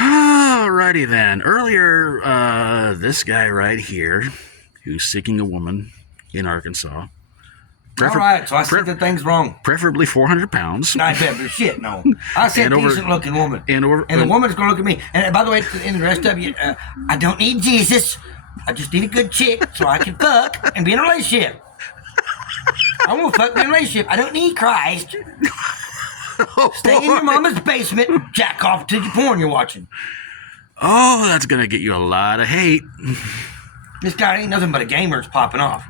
Alrighty then. Earlier, this guy right here, who's seeking a woman in Arkansas. All right, so I said the thing's wrong. Preferably 400 pounds. Not that, but shit, no. I said decent-looking woman. And the woman's going to look at me. And by the way, and the rest of you, I don't need Jesus. I just need a good chick so I can fuck and be in a relationship. I want to fuck in a relationship. I don't need Christ. Stay in your mama's basement and jack off to the porn you're watching. Oh, that's going to get you a lot of hate. This guy ain't nothing but a gamer that's popping off.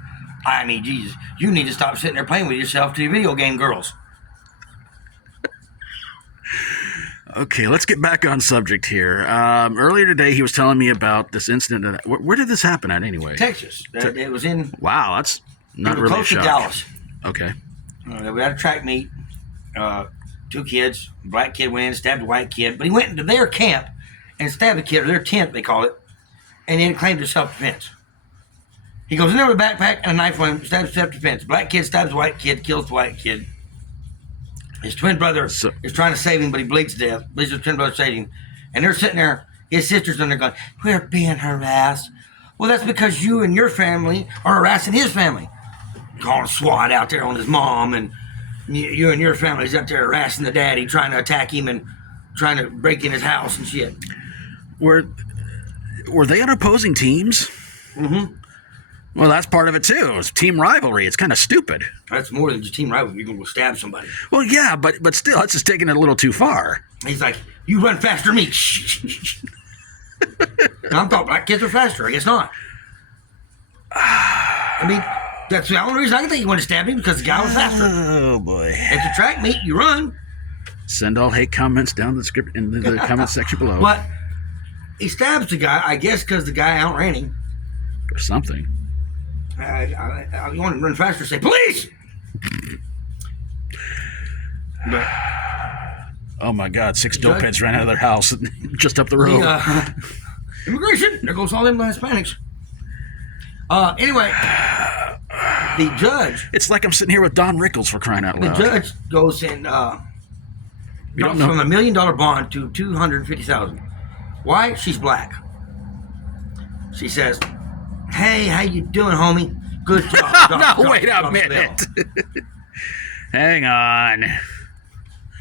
I need Jesus. You need to stop sitting there playing with yourself to your video game girls. Okay, let's get back on subject here. Earlier today, he was telling me about this incident. Where did this happen at anyway? Texas. It was in... Wow, that's not really close to Dallas. Okay. We had a track meet. Two kids. Black kid went in, stabbed a white kid. But he went into their camp and stabbed a kid, or their tent, they call it, and then claimed it self-defense. He goes in there with a backpack and a knife on him, stabs self-defense. Black kid stabs a white kid, kills the white kid. His twin brother is trying to save him, but he bleeds to death. His twin brother saved him. And they're sitting there, his sister's in there going, we're being harassed. Well, that's because you and your family are harassing his family. Calling SWAT out there on his mom, and you and your family's out there harassing the daddy, trying to attack him and trying to break in his house and shit. Were they on opposing teams? Mm-hmm. Well, that's part of it too. It's team rivalry. It's kind of stupid. That's more than just team rivalry. You're going to go stab somebody. Well, yeah, but still, that's just taking it a little too far. He's like, you run faster than me. And I thought black kids are faster. I guess not. I mean, that's the only reason I can think you want to stab him, because the guy was faster. Oh, boy. At the track meet, you run. Send all hate comments down the script in the comment section below. But he stabs the guy, I guess, because the guy outran him. Or something. I want to run faster, say, police! But, oh, my God. 6 dopeheads ran out of their house just up the road. Immigration! There goes all them Hispanics. Anyway, the judge... It's like I'm sitting here with Don Rickles, for crying out loud. The judge goes and drops from $1 million bond to $250,000. Why? She's black. She says... Hey, how you doing, homie? Good job. No, wait a minute. Hang on.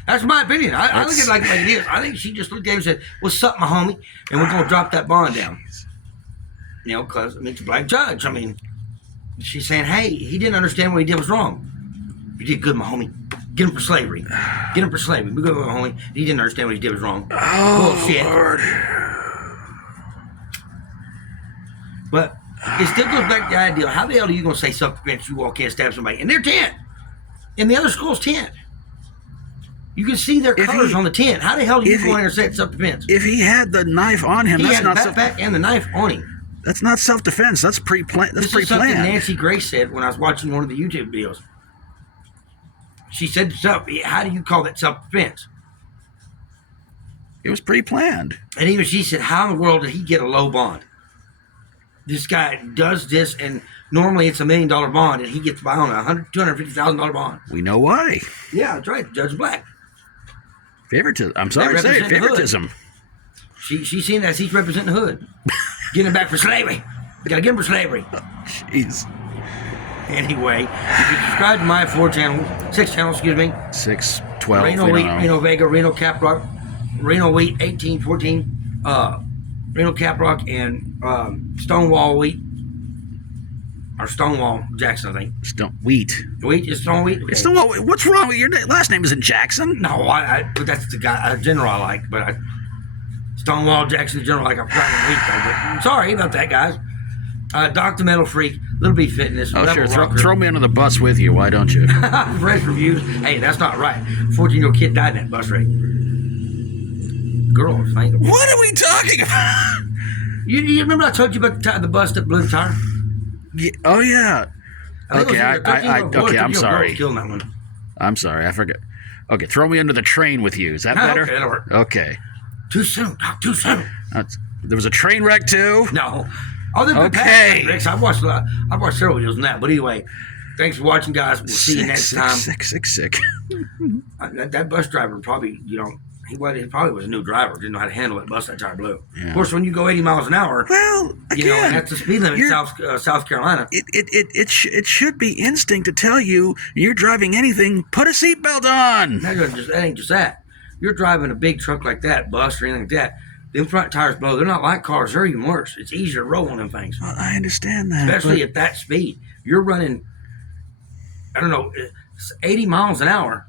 That's my opinion. I look at it like it is. I think she just looked at him and said, what's up, my homie? And we're going to drop that bond down. You know, because it's a black judge. I mean, she's saying, hey, he didn't understand what he did was wrong. You did good, my homie. Get him for slavery. Get him for slavery. Be good, my homie. He didn't understand what he did was wrong. Oh, bullshit. Lord. But it still goes back to the idea, how the hell are you going to say self-defense you walk in and stab somebody? And they're tent. And the other school's tent. You can see their colors on the tent. How the hell do you go in there and say it's self-defense? If he had the knife on him, that's not self-defense. He had the backpack and the knife on him. That's not self-defense. That's pre-planned. This is something Nancy Grace said when I was watching one of the YouTube videos. She said, how do you call that self-defense? It was pre-planned. And even she said, how in the world did he get a low bond? This guy does this, and normally it's $1 million bond, and he gets by on a $250,000 bond. We know why. Yeah, that's right. Judge Black. Favoritism. I'm sorry to say favoritism. She's seen that. He's representing the hood. Getting him back for slavery. You got to get him for slavery. Jeez. Anyway, if you subscribe to my 6 channel, excuse me. 6, 12. Reno Wheat, Reno Vega, Reno Caprock, Reno Wheat 1814, Reno Caprock, and Stonewall Wheat. Or Stonewall Jackson, I think. Wheat. Wheat is Stonewall Wheat? Okay. It's Stonewall. What's wrong with your last name? Isn't Jackson? No, but that's the guy, general I like. But Stonewall Jackson, the general I like. I'm Wheat. Sorry about that, guys. Dr. Metal Freak, Little B Fitness. Oh, sure. Throw me under the bus with you. Why don't you? Fresh reviews. Hey, that's not right. 14-year-old kid died in that bus wreck. Girl, what are we talking about? You remember I told you about the bus that blew the tire? Yeah, oh yeah. Okay, I'm sorry. That one. I'm sorry, I forget. Okay, throw me under the train with you. Is that better? Okay, that'll work. Okay. Too soon. Too soon. There was a train wreck too? No. Oh, okay. I've watched several videos on that. But anyway, thanks for watching, guys. We'll see you next time. Sick. That bus driver probably, He probably was a new driver. Didn't know how to handle it. Bust that tire blew. Yeah. Of course, when you go 80 miles an hour, Well, you know, and again, that's the speed limit in you're- South Carolina. it should be instinct to tell you you're driving anything. Put a seatbelt on. That ain't just that. You're driving a big truck like that, bus or anything like that. Them front tires blow. They're not like cars. They're even worse. It's easier to roll on them things, Well, I understand that, especially but at that speed. You're running, I don't know, 80 miles an hour.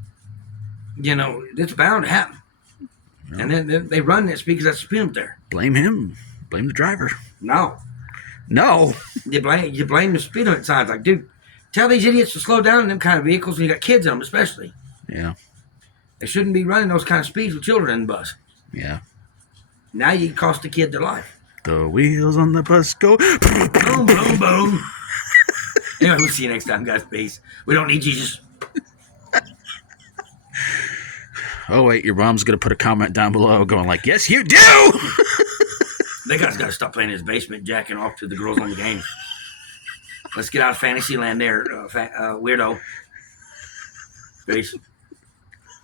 You know, it's bound to happen. And then they run that speed because that's the speed limit there. blame him. Blame the driver. No, No. you blame the speed limit signs. Like, dude, tell these idiots to slow down in them kind of vehicles when you got kids in them, especially. Yeah. They shouldn't be running those kind of speeds with children in the bus. Yeah. Now you cost the kid their life. The wheels on the bus go. Boom, boom, boom. Anyway, we'll see you next time, guys. Peace. We don't need Jesus. Oh wait, your mom's gonna put a comment down below, going like, "Yes, you do." That guy's got to stop playing in his basement, jacking off to the girls on the game. Let's get out of fantasy land there, weirdo. Peace.